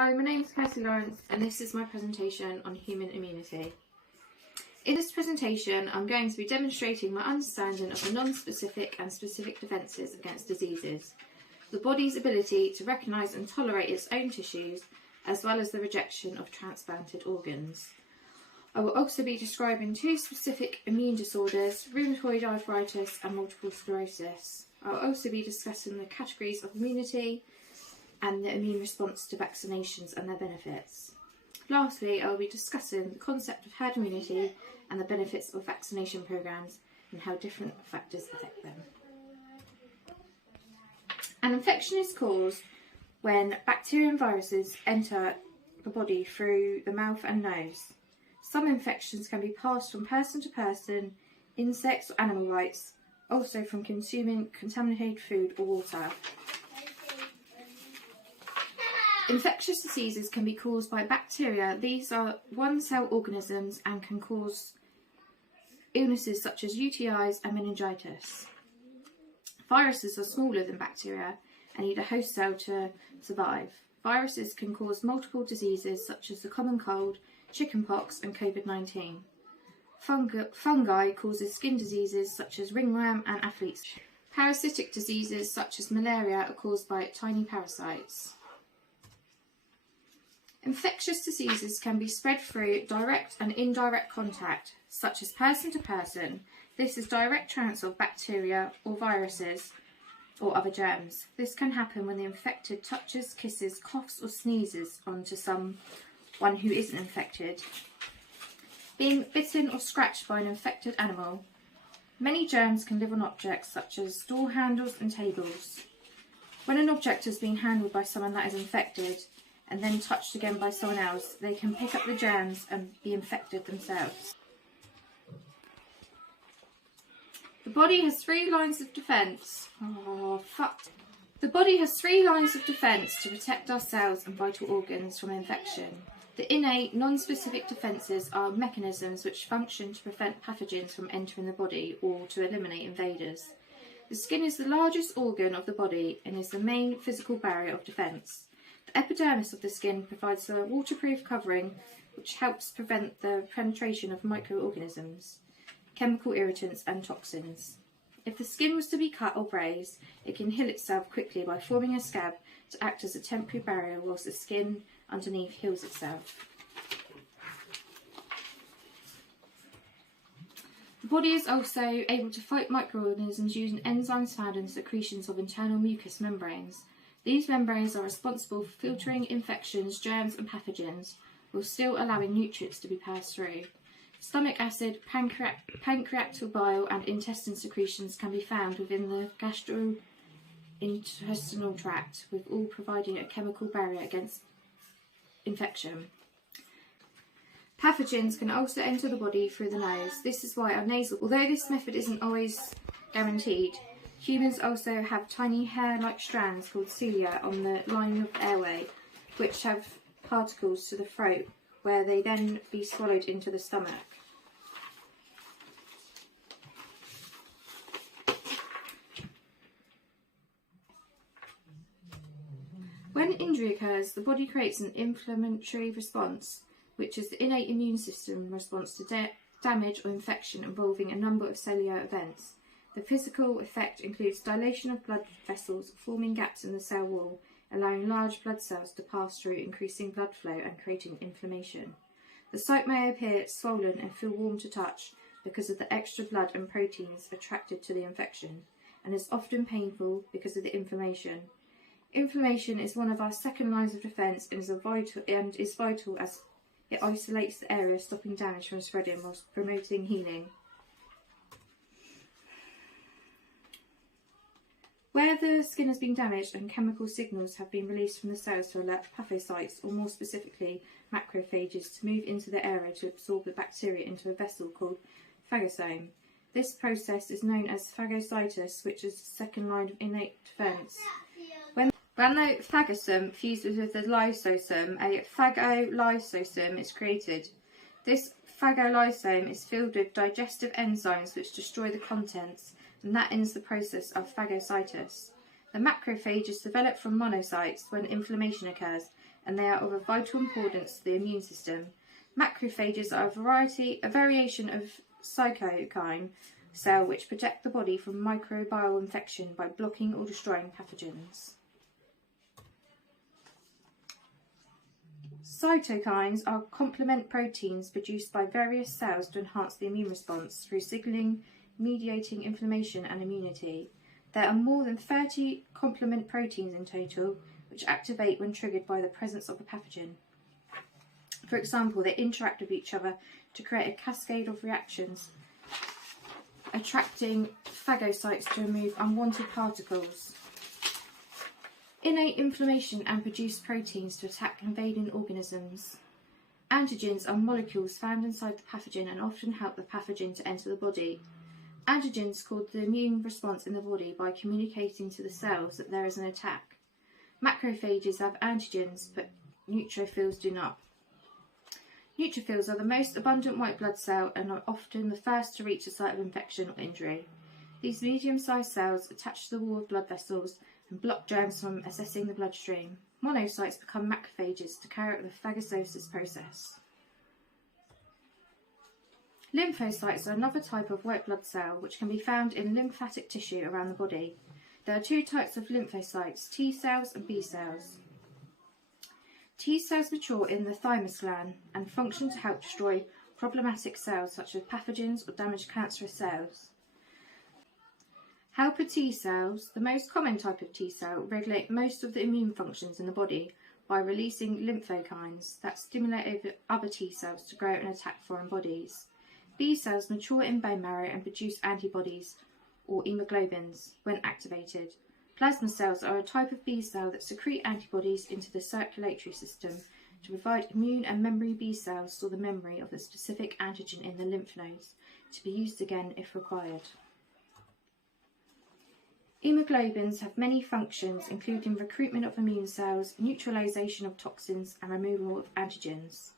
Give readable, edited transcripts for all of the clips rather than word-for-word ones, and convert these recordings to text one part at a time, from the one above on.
Hi, my name is Kirsty Lawrence and this is my presentation on human immunity. In this presentation I'm going to be demonstrating my understanding of the non-specific and specific defences against diseases, the body's ability to recognise and tolerate its own tissues, as well as the rejection of transplanted organs. I will also be describing two specific immune disorders, rheumatoid arthritis and multiple sclerosis. I will also be discussing the categories of immunity and the immune response to vaccinations and their benefits. Lastly, I will be discussing the concept of herd immunity and the benefits of vaccination programs and how different factors affect them. An infection is caused when bacteria and viruses enter the body through the mouth and nose. Some infections can be passed from person to person, insects or animal bites, also from consuming contaminated food or water. Infectious diseases can be caused by bacteria. These are one-cell organisms and can cause illnesses such as UTIs and meningitis. Viruses are smaller than bacteria and need a host cell to survive. Viruses can cause multiple diseases such as the common cold, chickenpox and COVID-19. Fungi causes skin diseases such as ringworm and athlete's. Parasitic diseases such as malaria are caused by tiny parasites. Infectious diseases can be spread through direct and indirect contact, such as person to person. This is direct transfer of bacteria or viruses or other germs. This can happen when the infected touches, kisses, coughs or sneezes onto someone who isn't infected. Being bitten or scratched by an infected animal. Many germs can live on objects such as door handles and tables. When an object is being handled by someone that is infected, and then touched again by someone else, they can pick up the germs and be infected themselves. The body has three lines of defence. The body has three lines of defence to protect our cells and vital organs from infection. The innate, non-specific defences are mechanisms which function to prevent pathogens from entering the body or to eliminate invaders. The skin is the largest organ of the body and is the main physical barrier of defence. The epidermis of the skin provides a waterproof covering which helps prevent the penetration of microorganisms, chemical irritants and toxins. If the skin was to be cut or grazed, it can heal itself quickly by forming a scab to act as a temporary barrier whilst the skin underneath heals itself. The body is also able to fight microorganisms using enzymes found in secretions of internal mucous membranes. These membranes are responsible for filtering infections, germs and pathogens, while still allowing nutrients to be passed through. Stomach acid, pancreatic bile and intestine secretions can be found within the gastrointestinal tract, with all providing a chemical barrier against infection. Pathogens can also enter the body through the nose. This is why our nasal, although this method isn't always guaranteed, humans also have tiny hair-like strands called cilia on the lining of the airway, which have particles to the throat, where they then be swallowed into the stomach. When injury occurs, the body creates an inflammatory response, which is the innate immune system response to damage or infection involving a number of cellular events. The physical effect includes dilation of blood vessels, forming gaps in the cell wall, allowing large blood cells to pass through, increasing blood flow and creating inflammation. The site may appear swollen and feel warm to touch because of the extra blood and proteins attracted to the infection, and is often painful because of the inflammation. Inflammation is one of our second lines of defence and is vital as it isolates the area, stopping damage from spreading whilst promoting healing. Where the skin has been damaged and chemical signals have been released from the cells to alert pathocytes, or more specifically macrophages, to move into the area to absorb the bacteria into a vessel called phagosome. This process is known as phagocytosis, which is the second line of innate defence. When the phagosome fuses with the lysosome, a phagolysosome is created. This phagolysosome is filled with digestive enzymes which destroy the contents, and that ends the process of phagocytosis. The macrophages develop from monocytes when inflammation occurs, and they are of a vital importance to the immune system. Macrophages are a variation of cytokine cell which protect the body from microbial infection by blocking or destroying pathogens. Cytokines are complement proteins produced by various cells to enhance the immune response through signaling, mediating inflammation and immunity. There are more than 30 complement proteins in total, which activate when triggered by the presence of a pathogen. For example, they interact with each other to create a cascade of reactions, attracting phagocytes to remove unwanted particles. Innate inflammation and produce proteins to attack invading organisms. Antigens are molecules found inside the pathogen and often help the pathogen to enter the body. Antigens cause the immune response in the body by communicating to the cells that there is an attack. Macrophages have antigens, but neutrophils do not. Neutrophils are the most abundant white blood cell and are often the first to reach a site of infection or injury. These medium-sized cells attach to the wall of blood vessels and block germs from accessing the bloodstream. Monocytes become macrophages to carry out the phagocytosis process. Lymphocytes are another type of white blood cell which can be found in lymphatic tissue around the body. There are two types of lymphocytes, T cells and B cells. T cells mature in the thymus gland and function to help destroy problematic cells such as pathogens or damaged cancerous cells. Helper T cells, the most common type of T cell, regulate most of the immune functions in the body by releasing lymphokines that stimulate other T cells to grow and attack foreign bodies. B cells mature in bone marrow and produce antibodies, or hemoglobins, when activated. Plasma cells are a type of B cell that secrete antibodies into the circulatory system to provide immune and memory B cells store the memory of the specific antigen in the lymph nodes to be used again if required. Hemoglobins have many functions, including recruitment of immune cells, neutralization of toxins, and removal of antigens.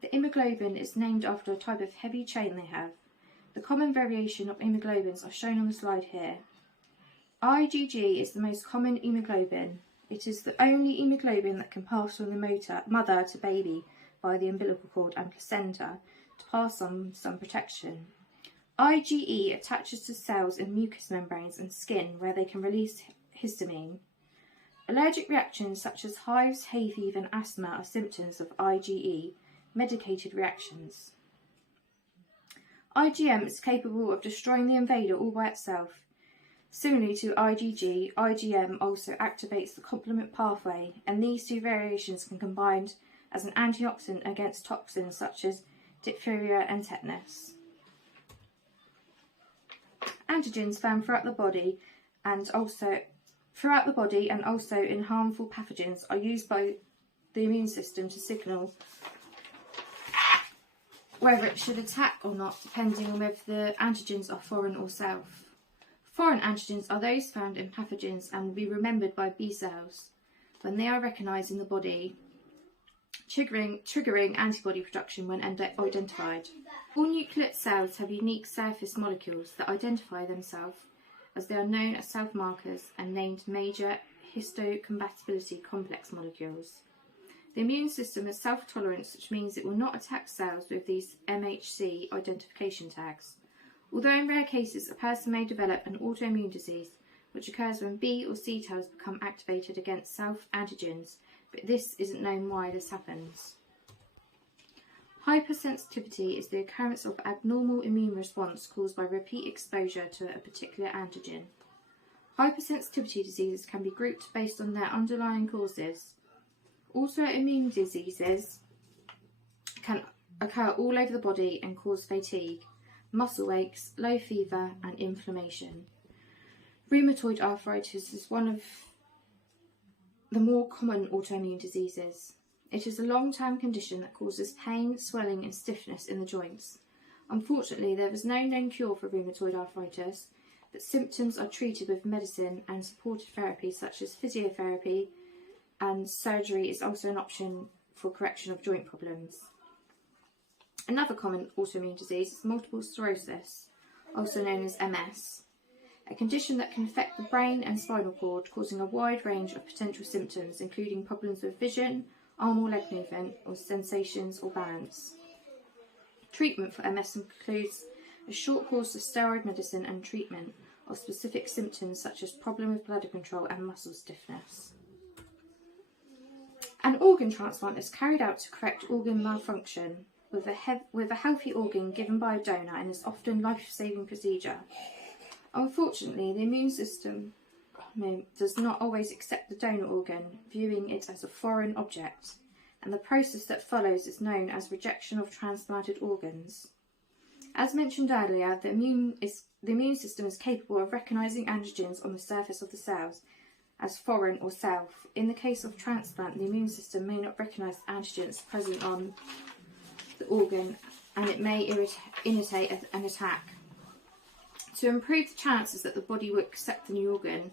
The hemoglobin is named after a type of heavy chain they have. The common variation of hemoglobins are shown on the slide here. IgG is the most common hemoglobin. It is the only hemoglobin that can pass from the mother to baby via the umbilical cord and placenta to pass on some protection. IgE attaches to cells in mucous membranes and skin where they can release histamine. Allergic reactions such as hives, hay fever and asthma are symptoms of IgE medicated reactions. IgM is capable of destroying the invader all by itself. Similarly to IgG, IgM also activates the complement pathway, and these two variations can combine as an antioxidant against toxins such as diphtheria and tetanus. Antigens found throughout the body and also in harmful pathogens are used by the immune system to signal whether it should attack or not, depending on whether the antigens are foreign or self. Foreign antigens are those found in pathogens and will be remembered by B cells when they are recognised in the body, triggering antibody production when identified. All nucleate cells have unique surface molecules that identify themselves as they are known as self-markers and named major histocompatibility complex molecules. The immune system has self-tolerance, which means it will not attack cells with these MHC identification tags. Although in rare cases a person may develop an autoimmune disease, which occurs when B or C cells become activated against self-antigens, but this isn't known why this happens. Hypersensitivity is the occurrence of abnormal immune response caused by repeat exposure to a particular antigen. Hypersensitivity diseases can be grouped based on their underlying causes. Autoimmune diseases can occur all over the body and cause fatigue, muscle aches, low fever and inflammation. Rheumatoid arthritis is one of the more common autoimmune diseases. It is a long-term condition that causes pain, swelling and stiffness in the joints. Unfortunately, there is no known cure for rheumatoid arthritis, but symptoms are treated with medicine and supportive therapy such as physiotherapy, and surgery is also an option for correction of joint problems. Another common autoimmune disease is multiple sclerosis, also known as MS, a condition that can affect the brain and spinal cord, causing a wide range of potential symptoms, including problems with vision, arm or leg movement, or sensations or balance. Treatment for MS includes a short course of steroid medicine and treatment of specific symptoms such as problem with bladder control and muscle stiffness. An organ transplant is carried out to correct organ malfunction with a healthy organ given by a donor and is often a life-saving procedure. Unfortunately, the immune system does not always accept the donor organ, viewing it as a foreign object, and the process that follows is known as rejection of transplanted organs. As mentioned earlier, the immune system is capable of recognising antigens on the surface of the cells as foreign or self. In the case of transplant, the immune system may not recognise antigens present on the organ, and it may initiate an attack. To improve the chances that the body will accept the new organ,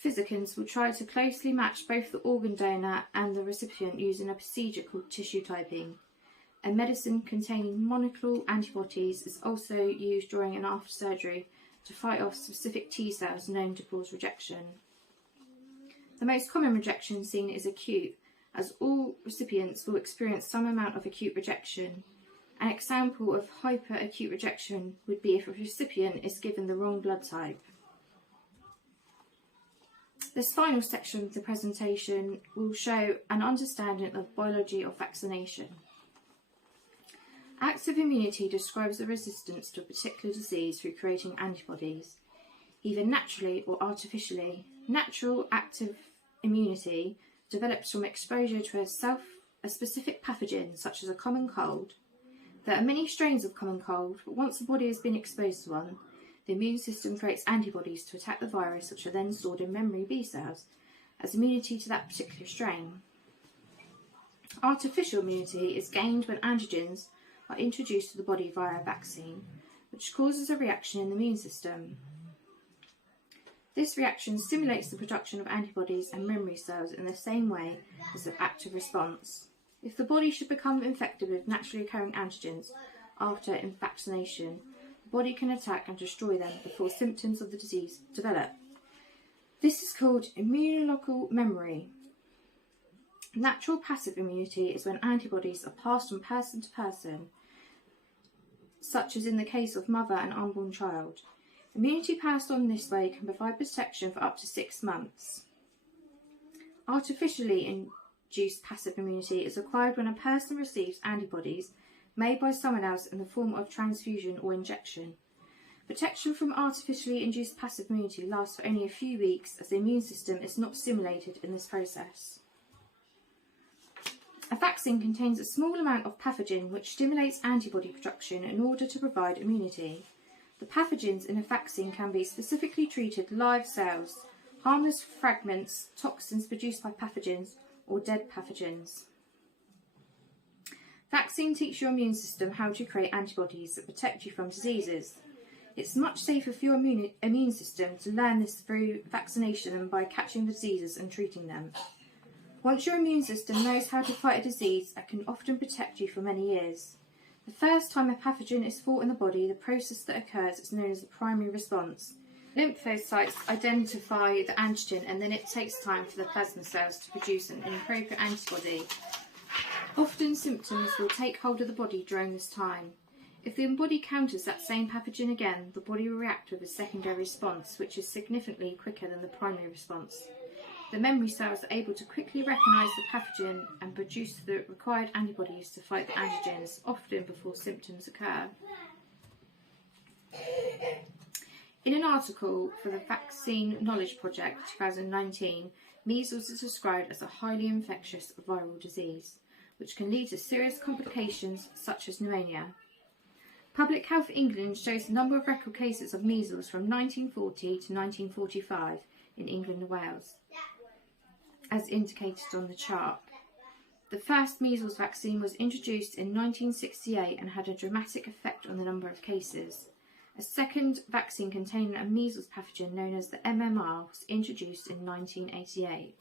physicians will try to closely match both the organ donor and the recipient using a procedure called tissue typing. A medicine containing monoclonal antibodies is also used during and after surgery to fight off specific T cells known to cause rejection. The most common rejection seen is acute, as all recipients will experience some amount of acute rejection. An example of hyperacute rejection would be if a recipient is given the wrong blood type. This final section of the presentation will show an understanding of biology of vaccination. Active immunity describes the resistance to a particular disease through creating antibodies, either naturally or artificially. Natural active immunity develops from exposure to a specific pathogen, such as a common cold. There are many strains of common cold, but once the body has been exposed to one, the immune system creates antibodies to attack the virus, which are then stored in memory B cells as immunity to that particular strain. Artificial immunity is gained when antigens are introduced to the body via a vaccine, which causes a reaction in the immune system. This reaction stimulates the production of antibodies and memory cells in the same way as an active response. If the body should become infected with naturally occurring antigens after vaccination, the body can attack and destroy them before symptoms of the disease develop. This is called immunological memory. Natural passive immunity is when antibodies are passed from person to person, such as in the case of mother and unborn child. Immunity passed on this way can provide protection for up to 6 months. Artificially induced passive immunity is acquired when a person receives antibodies made by someone else in the form of transfusion or injection. Protection from artificially induced passive immunity lasts for only a few weeks, as the immune system is not stimulated in this process. A vaccine contains a small amount of pathogen which stimulates antibody production in order to provide immunity. The pathogens in a vaccine can be specifically treated live cells, harmless fragments, toxins produced by pathogens, or dead pathogens. Vaccine teaches your immune system how to create antibodies that protect you from diseases. It's much safer for your immune system to learn this through vaccination and by catching the diseases and treating them. Once your immune system knows how to fight a disease, it can often protect you for many years. The first time a pathogen is fought in the body, the process that occurs is known as the primary response. Lymphocytes identify the antigen, and then it takes time for the plasma cells to produce an appropriate antibody. Often symptoms will take hold of the body during this time. If the body counters that same pathogen again, the body will react with a secondary response, which is significantly quicker than the primary response. The memory cells are able to quickly recognise the pathogen and produce the required antibodies to fight the antigens, often before symptoms occur. In an article for the Vaccine Knowledge Project 2019, measles is described as a highly infectious viral disease, which can lead to serious complications such as pneumonia. Public Health England shows the number of record cases of measles from 1940 to 1945 in England and Wales, as indicated on the chart. The first measles vaccine was introduced in 1968 and had a dramatic effect on the number of cases. A second vaccine containing a measles pathogen known as the MMR was introduced in 1988,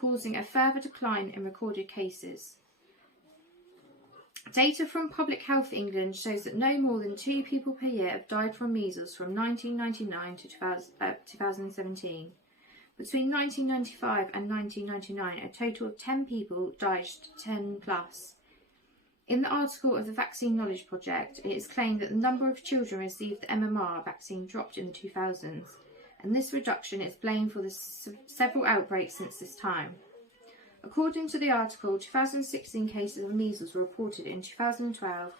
causing a further decline in recorded cases. Data from Public Health England shows that no more than 2 people per year have died from measles from 1999 to 2017. Between 1995 and 1999, a total of 10 people died, 10 plus. In the article of the Vaccine Knowledge Project, it is claimed that the number of children received the MMR vaccine dropped in the 2000s, and this reduction is blamed for the several outbreaks since this time. According to the article, 2016 cases of measles were reported in 2012,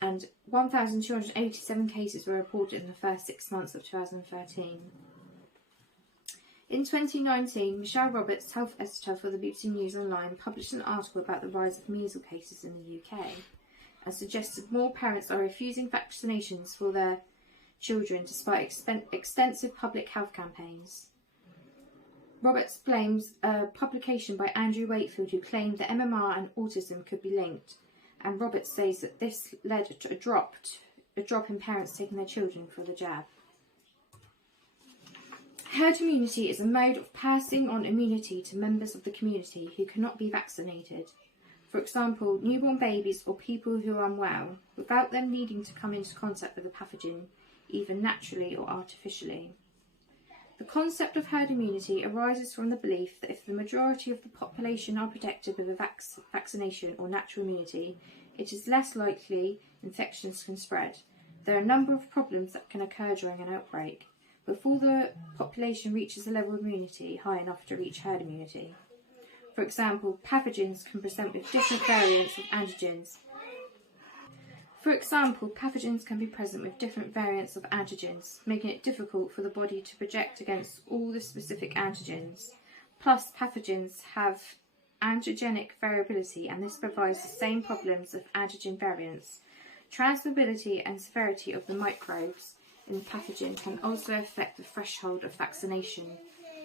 and 1,287 cases were reported in the first 6 months of 2013. In 2019, Michelle Roberts, health editor for the BBC News Online, published an article about the rise of measles cases in the UK and suggested more parents are refusing vaccinations for their children despite extensive public health campaigns. Roberts blames a publication by Andrew Wakefield who claimed that MMR and autism could be linked, and Roberts says that this led to a drop in parents taking their children for the jab. Herd immunity is a mode of passing on immunity to members of the community who cannot be vaccinated. For example, newborn babies or people who are unwell, without them needing to come into contact with a pathogen, either naturally or artificially. The concept of herd immunity arises from the belief that if the majority of the population are protected with a vaccination or natural immunity, it is less likely infections can spread. There are a number of problems that can occur during an outbreak before the population reaches a level of immunity high enough to reach herd immunity. For example, pathogens can present with different variants of antigens. Making it difficult for the body to project against all the specific antigens. Plus, pathogens have antigenic variability, and this provides the same problems of antigen variants. Transmissibility and severity of the microbes in the pathogen can also affect the threshold of vaccination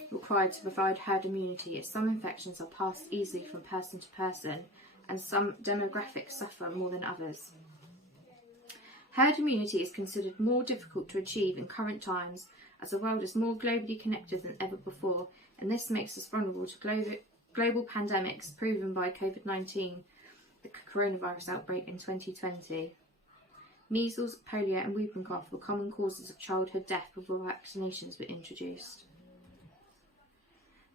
required to provide herd immunity, as some infections are passed easily from person to person and some demographics suffer more than others. Herd immunity is considered more difficult to achieve in current times as the world is more globally connected than ever before, and this makes us vulnerable to global pandemics proven by COVID-19, the Coronavirus Outbreak in 2020. Measles, polio and whooping cough were common causes of childhood death before vaccinations were introduced.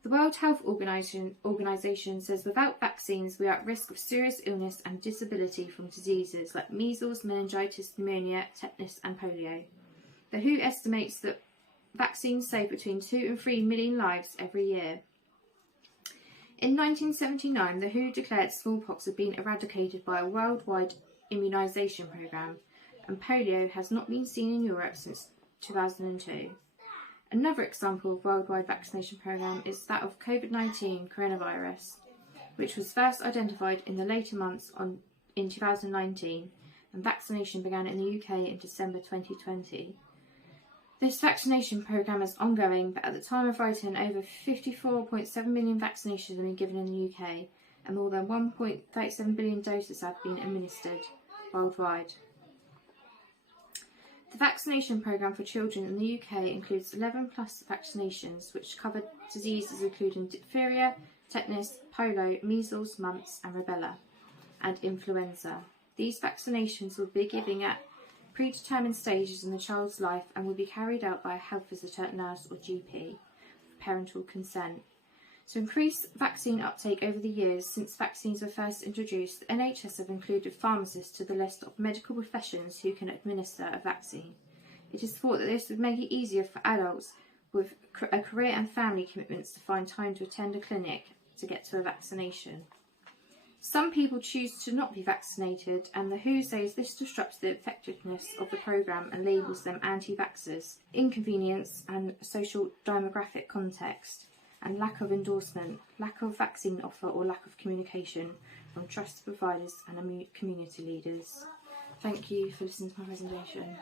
The World Health Organization says without vaccines we are at risk of serious illness and disability from diseases like measles, meningitis, pneumonia, tetanus and polio. The WHO estimates that vaccines save between 2 and 3 million lives every year. In 1979, the WHO declared smallpox had been eradicated by a worldwide immunisation programme, and polio has not been seen in Europe since 2002. Another example of worldwide vaccination programme is that of COVID-19 coronavirus, which was first identified in the later months in 2019, and vaccination began in the UK in December 2020. This vaccination programme is ongoing, but at the time of writing, over 54.7 million vaccinations have been given in the UK, and more than 1.37 billion doses have been administered worldwide. The vaccination programme for children in the UK includes 11 plus vaccinations which cover diseases including diphtheria, tetanus, polio, measles, mumps and rubella, and influenza. These vaccinations will be given at predetermined stages in the child's life and will be carried out by a health visitor, nurse or GP with parental consent. To increase vaccine uptake over the years since vaccines were first introduced, the NHS have included pharmacists to the list of medical professions who can administer a vaccine. It is thought that this would make it easier for adults with a career and family commitments to find time to attend a clinic to get to a vaccination. Some people choose to not be vaccinated, and the WHO says this disrupts the effectiveness of the programme and labels them anti-vaxxers, inconvenience and social demographic context, and lack of endorsement, lack of vaccine offer or lack of communication from trusted providers and community leaders. Thank you for listening to my presentation.